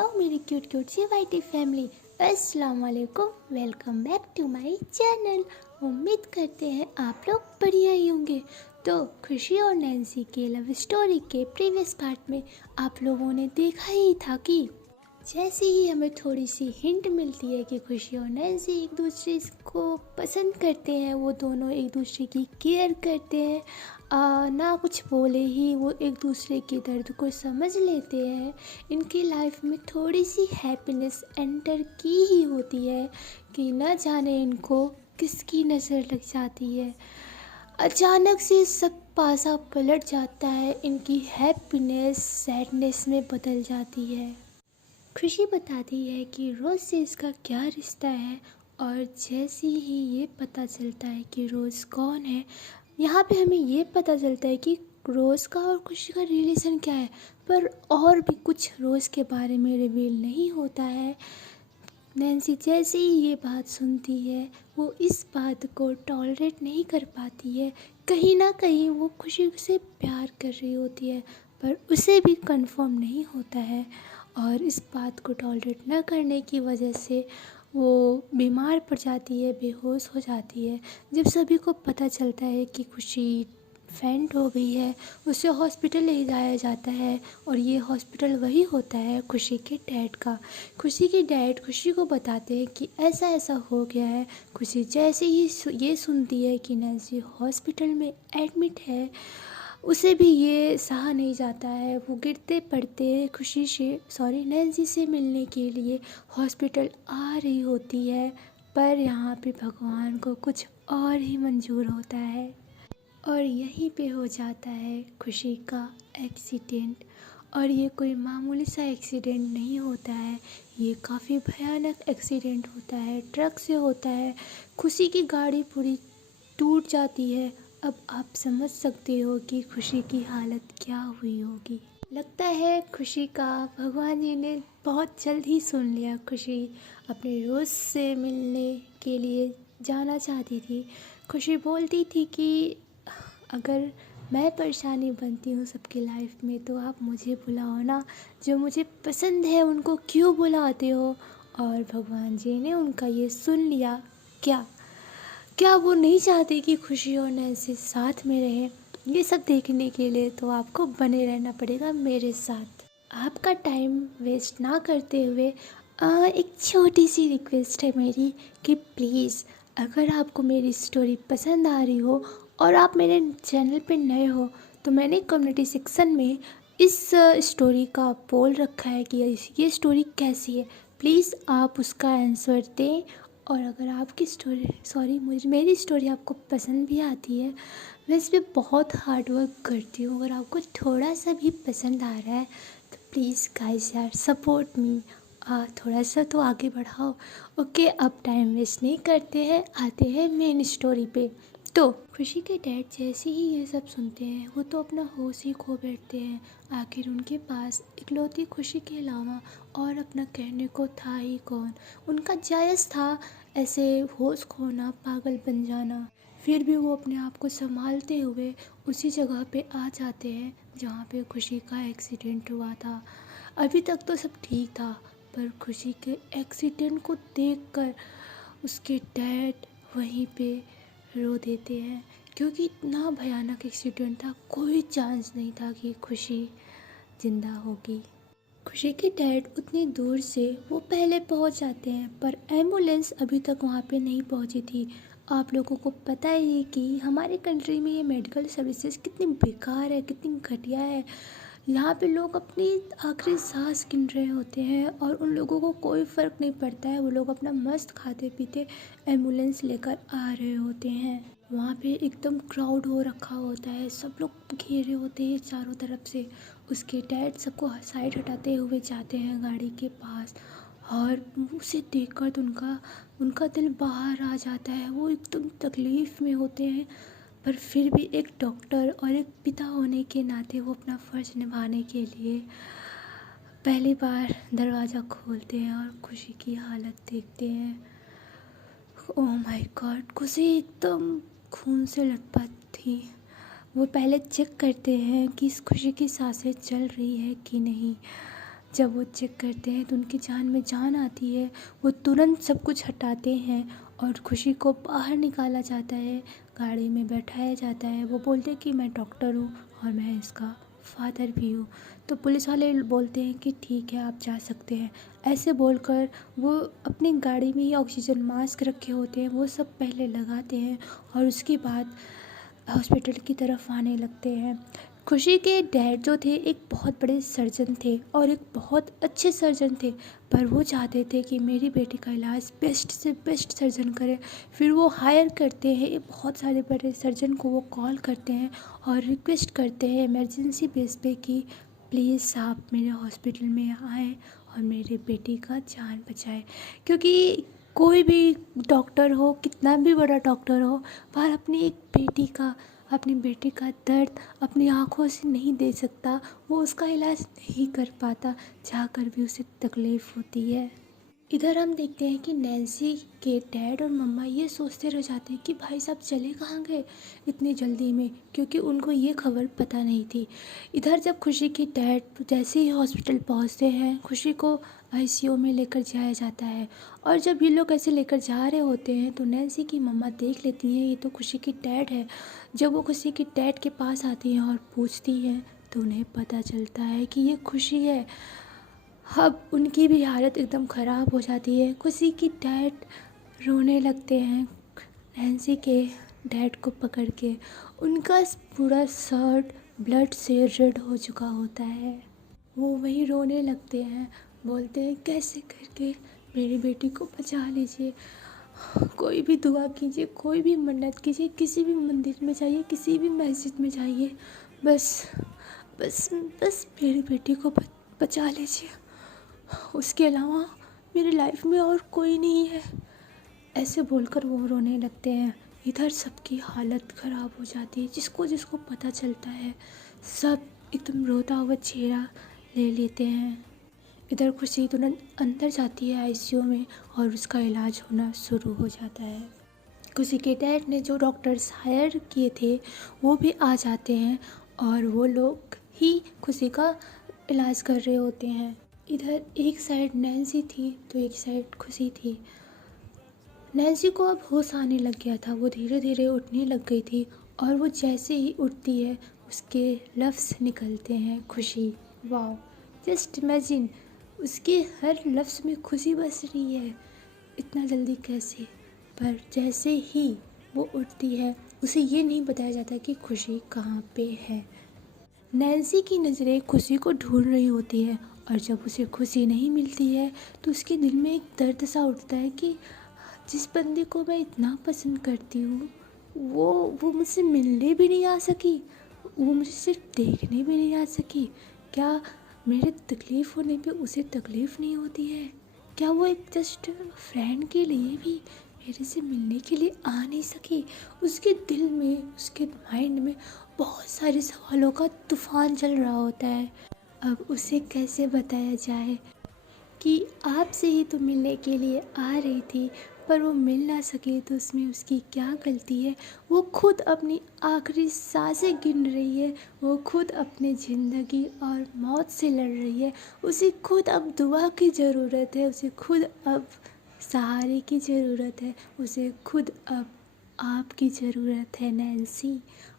Hello मेरी cute cute sweetie family, अस्सलाम वालेकुम। Welcome back to my channel. उम्मीद करते हैं आप लोग बढ़िया ही होंगे। तो खुशी और नैन्सी के लव स्टोरी के प्रीवियस पार्ट में आप लोगों ने देखा ही था कि जैसे ही हमें थोड़ी सी हिंट मिलती है कि खुशी और नैन्सी एक दूसरे को पसंद करते हैं, वो दोनों एक दूसरे की केयर करते हैं, ना कुछ बोले ही वो एक दूसरे के दर्द को समझ लेते हैं। इनकी लाइफ में थोड़ी सी हैप्पीनेस एंटर की ही होती है कि न जाने इनको किसकी नज़र लग जाती है। अचानक से सब पासा पलट जाता है, इनकी हैप्पीनेस सैडनेस में बदल जाती है। खुशी बताती है कि रोज़ से इसका क्या रिश्ता है, और जैसे ही ये पता चलता है कि रोज़ कौन है, यहाँ पे हमें ये पता चलता है कि रोज़ का और खुशी का रिलेशन क्या है, पर और भी कुछ रोज़ के बारे में रिवील नहीं होता है। नैन्सी जैसे ही ये बात सुनती है, वो इस बात को टॉलरेट नहीं कर पाती है। कहीं ना कहीं वो खुशी से प्यार कर रही होती है, पर उसे भी कंफर्म नहीं होता है, और इस बात को टॉलरेट न करने की वजह से वो बीमार पड़ जाती है, बेहोश हो जाती है। जब सभी को पता चलता है कि खुशी फेंट हो गई है, उसे हॉस्पिटल ले जाया जाता है, और ये हॉस्पिटल वही होता है खुशी के डैड का। खुशी के डैड खुशी को बताते हैं कि ऐसा ऐसा हो गया है। खुशी जैसे ही ये सुनती है कि नैन्सी हॉस्पिटल में एडमिट है, उसे भी ये सहा नहीं जाता है। वो गिरते पड़ते खुशी से नैन्सी से मिलने के लिए हॉस्पिटल आ रही होती है, पर यहाँ पे भगवान को कुछ और ही मंजूर होता है, और यहीं पे हो जाता है खुशी का एक्सीडेंट। और ये कोई मामूली सा एक्सीडेंट नहीं होता है, ये काफ़ी भयानक एक्सीडेंट होता है, ट्रक से होता है। खुशी की गाड़ी पूरी टूट जाती है। अब आप समझ सकते हो कि खुशी की हालत क्या हुई होगी। लगता है खुशी का भगवान जी ने बहुत जल्द ही सुन लिया। खुशी अपने रोज़ से मिलने के लिए जाना चाहती थी। खुशी बोलती थी कि अगर मैं परेशानी बनती हूँ सबकी लाइफ में, तो आप मुझे बुलाओ ना, जो मुझे पसंद है उनको क्यों बुलाते हो। और भगवान जी ने उनका ये सुन लिया। क्या क्या वो नहीं चाहते कि खुशी और नैन्सी साथ में रहे? ये सब देखने के लिए तो आपको बने रहना पड़ेगा मेरे साथ। आपका टाइम वेस्ट ना करते हुए एक छोटी सी रिक्वेस्ट है मेरी कि प्लीज़, अगर आपको मेरी स्टोरी पसंद आ रही हो और आप मेरे चैनल पे नए हो, तो मैंने कम्युनिटी सेक्शन में इस स्टोरी का पोल रखा है कि ये स्टोरी कैसी है। प्लीज़ आप उसका आंसर दें। और अगर आपकी मुझे मेरी स्टोरी आपको पसंद भी आती है, मैं इस पर बहुत हार्ड वर्क करती हूँ, अगर आपको थोड़ा सा भी पसंद आ रहा है तो प्लीज़ गाइस यार सपोर्ट मी, थोड़ा सा तो आगे बढ़ाओ। ओके, अब टाइम वेस्ट नहीं करते हैं, आते हैं मेन स्टोरी पे। तो खुशी के डैड जैसे ही ये सब सुनते हैं, वो तो अपना होश ही खो बैठते हैं। आखिर उनके पास इकलौती खुशी के अलावा और अपना कहने को था ही कौन। उनका जायज़ था ऐसे होश खोना, पागल बन जाना। फिर भी वो अपने आप को संभालते हुए उसी जगह पे आ जाते हैं जहाँ पे खुशी का एक्सीडेंट हुआ था। अभी तक तो सब ठीक था, पर खुशी के एक्सीडेंट को देखकर उसके डैड वहीं पे रो देते हैं, क्योंकि इतना भयानक एक्सीडेंट था, कोई चांस नहीं था कि खुशी ज़िंदा होगी। खुशी के डैड उतनी दूर से वो पहले पहुंच जाते हैं, पर एम्बुलेंस अभी तक वहां पे नहीं पहुंची थी। आप लोगों को पता ही है कि हमारे कंट्री में ये मेडिकल सर्विसेज कितनी बेकार है, कितनी घटिया है। यहाँ पे लोग अपनी आखिरी सांस गिन रहे होते हैं, और उन लोगों को कोई फ़र्क नहीं पड़ता है। वो लोग अपना मस्त खाते पीते एम्बुलेंस लेकर आ रहे होते हैं। वहाँ पे एकदम क्राउड हो रखा होता है, सब लोग घेरे होते हैं चारों तरफ से। उसके डैड सबको साइड हटाते हुए जाते हैं गाड़ी के पास, और उसे देखकर तो उनका दिल बाहर आ जाता है। वो एकदम तकलीफ़ में होते हैं, पर फिर भी एक डॉक्टर और एक पिता होने के नाते वो अपना फ़र्ज़ निभाने के लिए पहली बार दरवाज़ा खोलते हैं और खुशी की हालत देखते हैं। ओह माय गॉड, खुशी एकदम खून से लथपथ थी। वो पहले चेक करते हैं कि इस खुशी की सांसें चल रही है कि नहीं। जब वो चेक करते हैं तो उनकी जान में जान आती है। वो तुरंत सब कुछ हटाते हैं और खुशी को बाहर निकाला जाता है, गाड़ी में बैठाया जाता है। वो बोलते हैं कि मैं डॉक्टर हूँ और मैं इसका फादर भी हूँ। तो पुलिस वाले बोलते हैं कि ठीक है, आप जा सकते हैं। ऐसे बोलकर वो अपनी गाड़ी में ही ऑक्सीजन मास्क रखे होते हैं, वो सब पहले लगाते हैं और उसके बाद हॉस्पिटल की तरफ आने लगते हैं। खुशी के डैड जो थे एक बहुत बड़े सर्जन थे और एक बहुत अच्छे सर्जन थे, पर वो चाहते थे कि मेरी बेटी का इलाज बेस्ट से बेस्ट सर्जन करे। फिर वो हायर करते हैं बहुत सारे बड़े सर्जन को, वो कॉल करते हैं और रिक्वेस्ट करते हैं इमरजेंसी बेस पे कि प्लीज़ आप मेरे हॉस्पिटल में आएँ और मेरी बेटी का जान बचाएं। क्योंकि कोई भी डॉक्टर हो, कितना भी बड़ा डॉक्टर हो, पर अपनी बेटी का दर्द अपनी आँखों से नहीं दे सकता, वो उसका इलाज नहीं कर पाता, चाहकर भी उसे तकलीफ़ होती है। इधर हम देखते हैं कि नैन्सी के डैड और मम्मा ये सोचते रह जाते हैं कि भाई साहब चले कहाँ गए इतनी जल्दी में, क्योंकि उनको ये खबर पता नहीं थी। इधर जब खुशी के डैड जैसे ही हॉस्पिटल पहुंचते हैं, खुशी को आईसीयू में लेकर जाया जाता है। और जब ये लोग ऐसे लेकर जा रहे होते हैं तो नैन्सी की मम्मा देख लेती हैं ये तो खुशी की डैड है। जब वो खुशी के डैड के पास आती हैं और पूछती हैं तो उन्हें पता चलता है कि ये खुशी है। अब उनकी भी हालत एकदम ख़राब हो जाती है। खुशी की डैड रोने लगते हैं नैन्सी के डैड को पकड़ के। उनका पूरा शर्ट ब्लड से रेड हो चुका होता है। वो वहीं रोने लगते हैं, बोलते हैं कैसे करके मेरी बेटी को बचा लीजिए, कोई भी दुआ कीजिए, कोई भी मन्नत कीजिए, किसी भी मंदिर में जाइए, किसी भी मस्जिद में जाइए, बस बस बस मेरी बेटी को बचा लीजिए, उसके अलावा मेरी लाइफ में और कोई नहीं है। ऐसे बोलकर वो रोने लगते हैं। इधर सबकी हालत ख़राब हो जाती है। जिसको जिसको पता चलता है सब एकदम रोता हुआ चेहरा ले लेते हैं। इधर खुशी तुरंत अंदर जाती है आईसीयू में और उसका इलाज होना शुरू हो जाता है। खुशी के डैड ने जो डॉक्टर्स हायर किए थे वो भी आ जाते हैं और वो लोग ही खुशी का इलाज कर रहे होते हैं। इधर एक साइड नैन्सी थी तो एक साइड खुशी थी। नैन्सी को अब होश आने लग गया था, वो धीरे धीरे उठने लग गई थी और वो जैसे ही उठती है उसके लफ्ज़ निकलते हैं खुशी। वाह, जस्ट इमेजिन, उसके हर लफ्ज़ में खुशी बस रही है। इतना जल्दी कैसे? पर जैसे ही वो उठती है उसे ये नहीं बताया जाता कि खुशी कहाँ पे है। नैन्सी की नज़रें खुशी को ढूंढ रही होती है और जब उसे खुशी नहीं मिलती है तो उसके दिल में एक दर्द सा उठता है कि जिस बंदे को मैं इतना पसंद करती हूँ वो मुझसे मिलने भी नहीं आ सकी, वो मुझे सिर्फ देखने भी नहीं आ सकी। क्या मेरे तकलीफ़ होने पे उसे तकलीफ़ नहीं होती है? क्या वो एक जस्ट फ्रेंड के लिए भी मेरे से मिलने के लिए आ नहीं सकी? उसके दिल में, उसके माइंड में बहुत सारे सवालों का तूफान चल रहा होता है। अब उसे कैसे बताया जाए कि आपसे ही तो मिलने के लिए आ रही थी पर वो मिल ना सके, तो उसमें उसकी क्या गलती है? वो खुद अपनी आखिरी सांसें गिन रही है, वो खुद अपनी ज़िंदगी और मौत से लड़ रही है। उसे खुद अब दुआ की ज़रूरत है, उसे खुद अब सहारे की ज़रूरत है, उसे खुद अब आपकी ज़रूरत है। नैन्सी,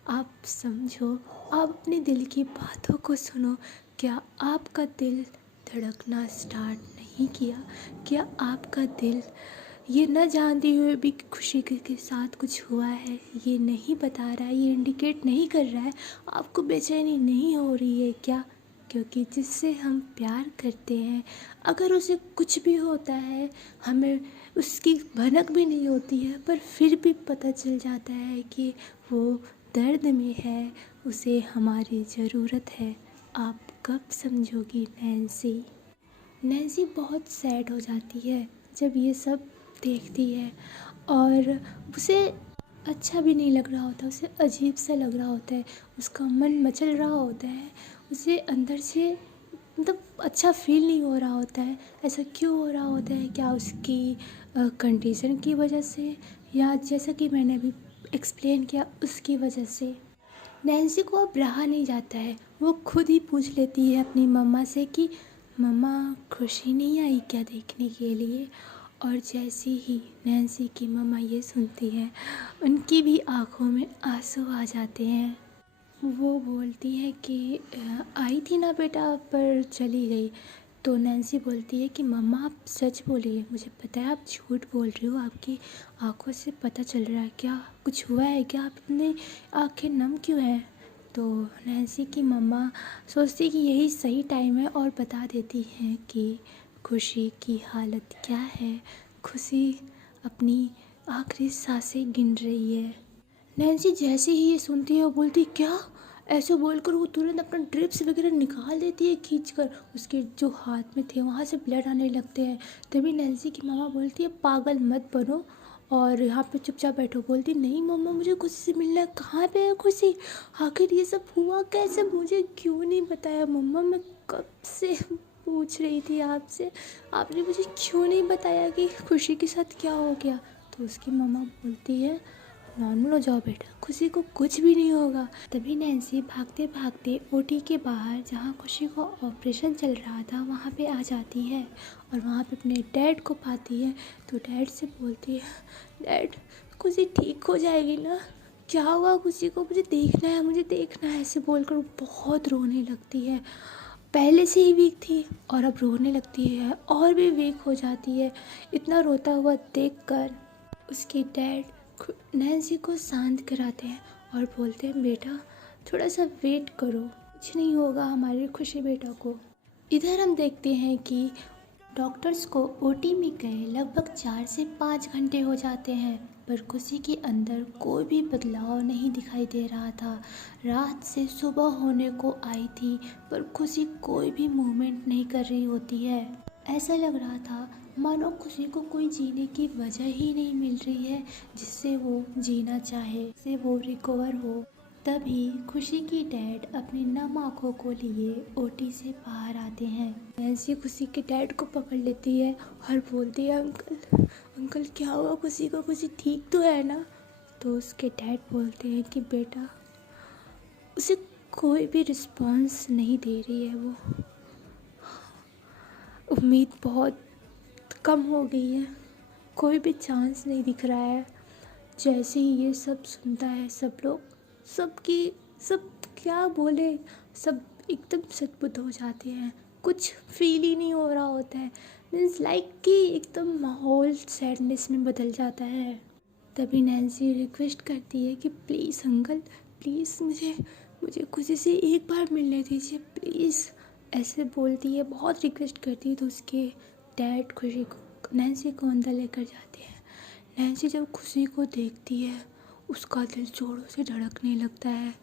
आप समझो, आप अपने दिल की बातों को सुनो। क्या आपका दिल धड़कना स्टार्ट नहीं किया? क्या आपका दिल ये न जानते हुए भी कि खुशी के साथ कुछ हुआ है ये नहीं बता रहा है, ये इंडिकेट नहीं कर रहा है, आपको बेचैनी नहीं हो रही है क्या? क्योंकि जिससे हम प्यार करते हैं अगर उसे कुछ भी होता है हमें उसकी भनक भी नहीं होती है, पर फिर भी पता चल जाता है कि वो दर्द में है, उसे हमारी ज़रूरत है। आप कब समझोगी नैन्सी? नैन्सी बहुत सैड हो जाती है जब ये सब देखती है और उसे अच्छा भी नहीं लग रहा होता, उसे अजीब सा लग रहा होता है, उसका मन मचल रहा होता है, उसे अंदर से मतलब अच्छा फील नहीं हो रहा होता है। ऐसा क्यों हो रहा होता है? क्या उसकी कंडीशन की वजह से, या जैसा कि मैंने अभी एक्सप्लेन किया उसकी वजह से? नैन्सी को अब रहा नहीं जाता है, वो खुद ही पूछ लेती है अपनी मम्मा से कि मम्मा खुशी नहीं आई क्या देखने के लिए? और जैसे ही नैन्सी की मम्मा ये सुनती है, उनकी भी आंखों में आंसू आ जाते हैं। वो बोलती है कि आई थी ना बेटा, पर चली गई। तो नैन्सी बोलती है कि मम्मा आप सच बोलिए, मुझे पता है आप झूठ बोल रही हो, आपकी आंखों से पता चल रहा है। क्या कुछ हुआ है क्या? आप इतनी आंखें नम क्यों हैं? तो नैन्सी की मम्मा सोचती कि यही सही टाइम है और बता देती हैं कि खुशी की हालत क्या है। खुशी अपनी आखिरी सांसें गिन रही है। नैन्सी जैसे ही ये सुनती है वो बोलती क्या? ऐसे बोलकर वो तुरंत अपना ड्रिप्स वगैरह निकाल देती है खींचकर। उसके जो हाथ में थे वहाँ से ब्लड आने लगते हैं। तभी नैन्सी की मामा बोलती है पागल मत बनो और यहाँ पे चुपचाप बैठो। बोलती नहीं मम्मा मुझे खुशी से मिलना है। कहाँ पे है खुशी? आखिर ये सब हुआ कैसे? मुझे क्यों नहीं बताया मम्मा? मैं कब से पूछ रही थी आपसे, आपने मुझे क्यों नहीं बताया कि खुशी के साथ क्या हो गया? तो उसकी मम्मा बोलती है नॉर्मल हो जाओ बेटा, खुशी को कुछ भी नहीं होगा। तभी नैन्सी भागते भागते ओटी के बाहर जहाँ खुशी को ऑपरेशन चल रहा था वहाँ पे आ जाती है और वहाँ पे अपने डैड को पाती है। तो डैड से बोलती है डैड खुशी ठीक हो जाएगी ना? क्या हुआ खुशी को? मुझे देखना है, मुझे देखना है। ऐसे बोलकर वो बहुत रोने लगती है। पहले से ही वीक थी और अब रोने लगती है और भी वीक हो जाती है। इतना रोता हुआ देखकर उसके डैड नैन्सी को शांत कराते हैं और बोलते हैं बेटा थोड़ा सा वेट करो, कुछ नहीं होगा हमारी खुशी बेटा को। इधर हम देखते हैं कि डॉक्टर्स को ओटी में गए लगभग 4 से 5 घंटे हो जाते हैं, पर खुशी के अंदर कोई भी बदलाव नहीं दिखाई दे रहा था। रात से सुबह होने को आई थी पर खुशी कोई भी मूवमेंट नहीं कर रही होती है। ऐसा लग रहा था मानो खुशी को कोई जीने की वजह ही नहीं मिल रही है जिससे वो जीना चाहे, जिससे वो रिकवर हो। तभी खुशी की डैड अपनी नम आंखों को लिए ओटी से बाहर आते हैं। नैन्सी खुशी के डैड को पकड़ लेती है और बोलती है अंकल अंकल क्या हुआ खुशी को? खुशी ठीक तो है ना? तो उसके डैड बोलते हैं कि बेटा उसे कोई भी रिस्पॉन्स नहीं दे रही है, वो उम्मीद बहुत कम हो गई है, कोई भी चांस नहीं दिख रहा है। जैसे ही ये सब सुनता है सब क्या बोले, सब एकदम सतबुद्ध हो जाते हैं। कुछ फील ही नहीं हो रहा होता है। मीन्स लाइक कि एकदम माहौल सैडनेस में बदल जाता है। तभी नैन्सी रिक्वेस्ट करती है कि प्लीज़ अंकल प्लीज़ मुझे खुशी से एक बार मिलने दीजिए प्लीज़। ऐसे बोलती है, बहुत रिक्वेस्ट करती है। तो उसके डैड खुशी को नैन्सी को अंदर लेकर जाते हैं। नैन्सी जब खुशी को देखती है उसका दिल जोरों से धड़कने लगता है,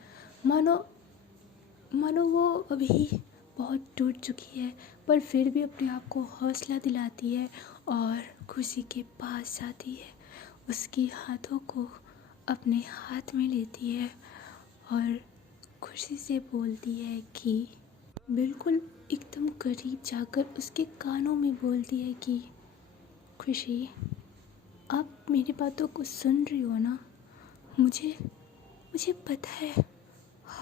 मानो वो अभी बहुत टूट चुकी है, पर फिर भी अपने आप को हौसला दिलाती है और खुशी के पास जाती है, उसकी हाथों को अपने हाथ में लेती है और खुशी से बोलती है कि बिल्कुल एकदम करीब जाकर उसके कानों में बोलती है कि खुशी आप मेरी बातों को सुन रही हो ना? मुझे पता है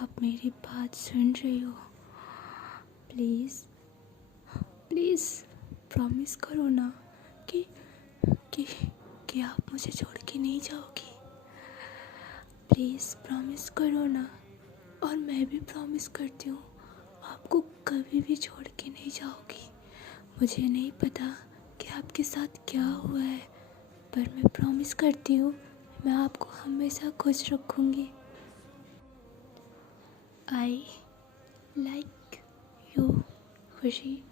आप मेरी बात सुन रही हो। प्लीज़ प्लीज़ प्रॉमिस करो ना कि कि कि आप मुझे छोड़ के नहीं जाओगी। प्लीज़ प्रॉमिस करो ना। और मैं भी प्रॉमिस करती हूँ आपको कभी भी छोड़ के नहीं जाओगी। मुझे नहीं पता कि आपके साथ क्या हुआ है, पर मैं प्रॉमिस करती हूँ मैं आपको हमेशा खुश रखूँगी। आई लाइक यू खुशी,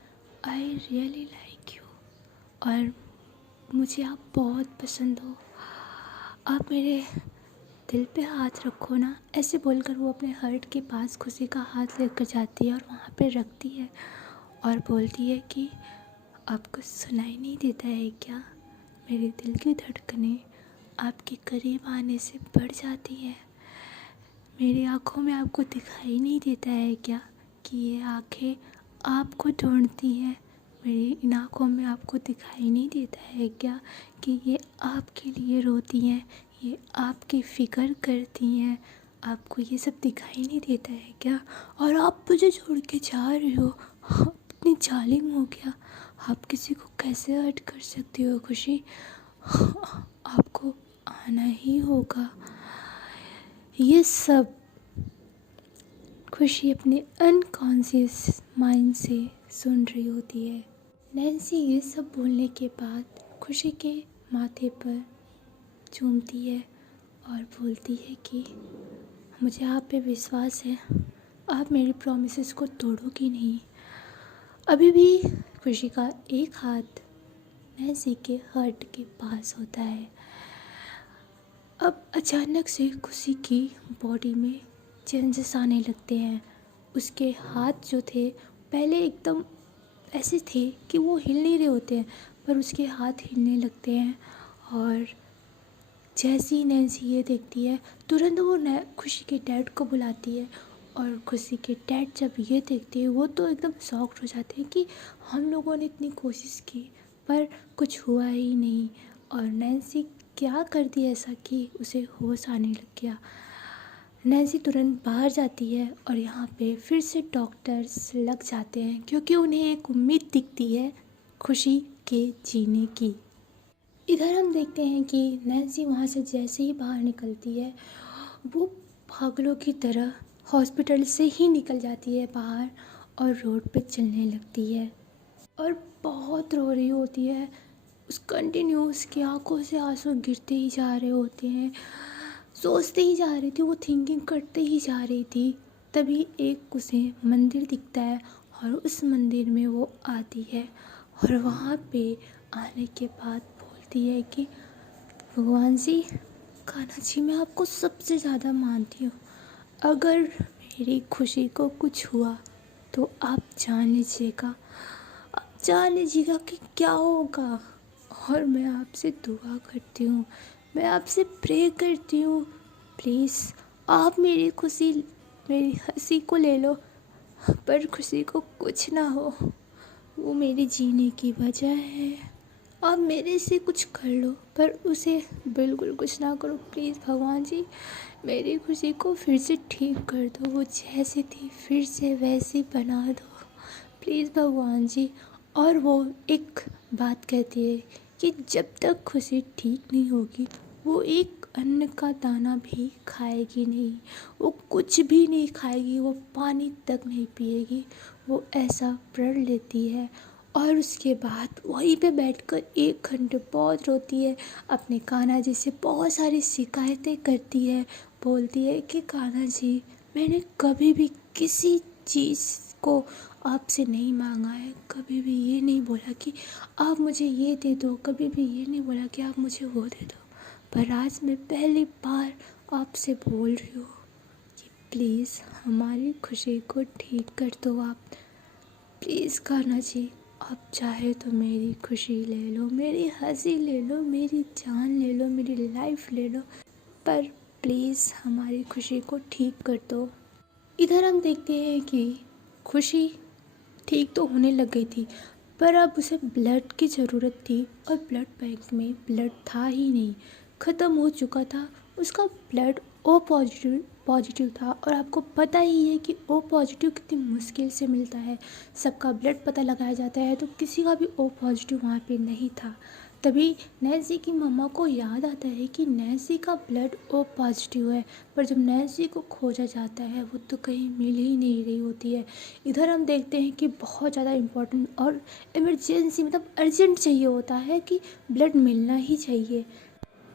आई रियली लाइक यू। और मुझे आप बहुत पसंद हो। आप मेरे दिल पे हाथ रखो ना। ऐसे बोलकर वो अपने हार्ट के पास खुशी का हाथ लेकर जाती है और वहाँ पे रखती है और बोलती है कि आपको सुनाई नहीं देता है क्या? मेरे दिल की धड़कनें आपके करीब आने से बढ़ जाती हैं। मेरी आँखों में आपको दिखाई नहीं देता है क्या कि ये आँखें आपको ढूंढती हैं? मेरी इन आँखों में आपको दिखाई नहीं देता है क्या कि ये आपके लिए रोती हैं, ये आपकी फ़िक्र करती हैं? आपको ये सब दिखाई नहीं देता है क्या? और आप मुझे छोड़ के जा रहे हो, आप अपनी इतनी जालिम हो गया? आप किसी को कैसे हर्ट कर सकती हो खुशी? आपको आना ही होगा। ये सब खुशी अपने अनकॉन्शियस माइंड से सुन रही होती है। नैन्सी ये सब बोलने के बाद खुशी के माथे पर चूमती है और बोलती है कि मुझे आप पे विश्वास है, आप मेरी प्रॉमिसेस को तोड़ोगी नहीं। अभी भी खुशी का एक हाथ नैन्सी के हर्ट के पास होता है। अब अचानक से खुशी की बॉडी में चेंजेस आने लगते हैं। उसके हाथ जो थे पहले एकदम ऐसे थे कि वो हिल नहीं रहे होते हैं, पर उसके हाथ हिलने लगते हैं। और जैसी ही नैन्सी ये देखती है, तुरंत वो खुशी के डैड को बुलाती है। और खुशी के डैड जब ये देखते हैं, वो तो एकदम शॉक्ड हो जाते हैं कि हम लोगों ने इतनी कोशिश की पर कुछ हुआ ही नहीं। और नैन्सी क्या कर दी ऐसा कि उसे होश आने लग गया। नैन्सी तुरंत बाहर जाती है और यहाँ पे फिर से डॉक्टर्स लग जाते हैं, क्योंकि उन्हें एक उम्मीद दिखती है खुशी के जीने की। इधर हम देखते हैं कि नैन्सी वहाँ से जैसे ही बाहर निकलती है, वो पागलों की तरह हॉस्पिटल से ही निकल जाती है बाहर और रोड पे चलने लगती है और बहुत रो रही होती है। उस कंटिन्यूस की आंखों से आंसू गिरते ही जा रहे होते हैं। सोचते ही जा रही थी, वो थिंकिंग करते ही जा रही थी। तभी एक उसे मंदिर दिखता है और उस मंदिर में वो आती है और वहाँ पे आने के बाद बोलती है कि भगवान जी, कान्हा जी, मैं आपको सबसे ज़्यादा मानती हूँ। अगर मेरी खुशी को कुछ हुआ तो आप जान लीजिएगा, आप जान लीजिएगा कि क्या होगा। और मैं आपसे दुआ करती हूँ, मैं आपसे प्रे करती हूँ, प्लीज़ आप मेरी खुशी, मेरी हंसी को ले लो, पर खुशी को कुछ ना हो। वो मेरे जीने की वजह है। आप मेरे से कुछ कर लो, पर उसे बिल्कुल कुछ ना करो प्लीज़ भगवान जी। मेरी खुशी को फिर से ठीक कर दो, वो जैसी थी फिर से वैसी बना दो प्लीज़ भगवान जी। और वो एक बात कहती है कि जब तक खुशी ठीक नहीं होगी, वो एक अन्न का दाना भी खाएगी नहीं, वो कुछ भी नहीं खाएगी, वो पानी तक नहीं पिएगी। वो ऐसा प्रण लेती है और उसके बाद वहीं पे बैठकर 1 घंटे बहुत रोती है, अपने कान्हा जी से बहुत सारी शिकायतें करती है। बोलती है कि कान्हा जी, मैंने कभी भी किसी चीज़ को आपसे नहीं मांगा है, कभी भी ये नहीं बोला कि आप मुझे ये दे दो, कभी भी ये नहीं बोला कि आप मुझे वो दे दो, पर आज मैं पहली बार आपसे बोल रही हूँ कि प्लीज़ हमारी खुशी को ठीक कर दो आप। प्लीज़ कान्हा जी, आप चाहे तो मेरी खुशी ले लो, मेरी हंसी ले लो, मेरी जान ले लो, मेरी लाइफ ले लो, पर प्लीज़ हमारी खुशी को ठीक कर दो। इधर हम देखते हैं कि खुशी ठीक तो होने लग गई थी, पर अब उसे ब्लड की ज़रूरत थी और ब्लड बैंक में ब्लड था ही नहीं, ख़त्म हो चुका था। उसका ब्लड ओ पॉजिटिव था और आपको पता ही है कि ओ पॉजिटिव कितनी मुश्किल से मिलता है। सबका ब्लड पता लगाया जाता है तो किसी का भी ओ पॉजिटिव वहाँ पे नहीं था। तभी नैन्सी की मम्मा को याद आता है कि नैन्सी का ब्लड ओ पॉजिटिव है, पर जब नैन्सी को खोजा जाता है वो तो कहीं मिल ही नहीं रही होती है। इधर हम देखते हैं कि बहुत ज़्यादा इम्पोर्टेंट और इमरजेंसी, मतलब अर्जेंट चाहिए होता है कि ब्लड मिलना ही चाहिए।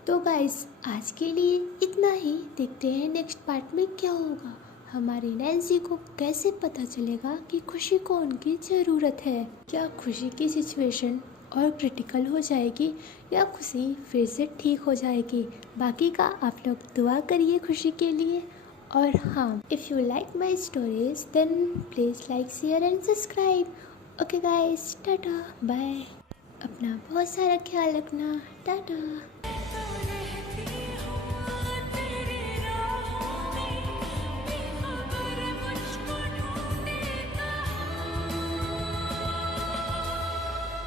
तो गाइस, आज के लिए इतना ही। देखते हैं नेक्स्ट पार्ट में क्या होगा। हमारी नैन्सी को कैसे पता चलेगा कि खुशी को उनकी ज़रूरत है? क्या खुशी की सिचुएशन और क्रिटिकल हो जाएगी या खुशी फिर से ठीक हो जाएगी? बाकी का आप लोग दुआ करिए खुशी के लिए। और हाँ, if you like my stories then please like, share and subscribe. Okay guys, tata bye. अपना बहुत सारा ख्याल रखना। टाटा।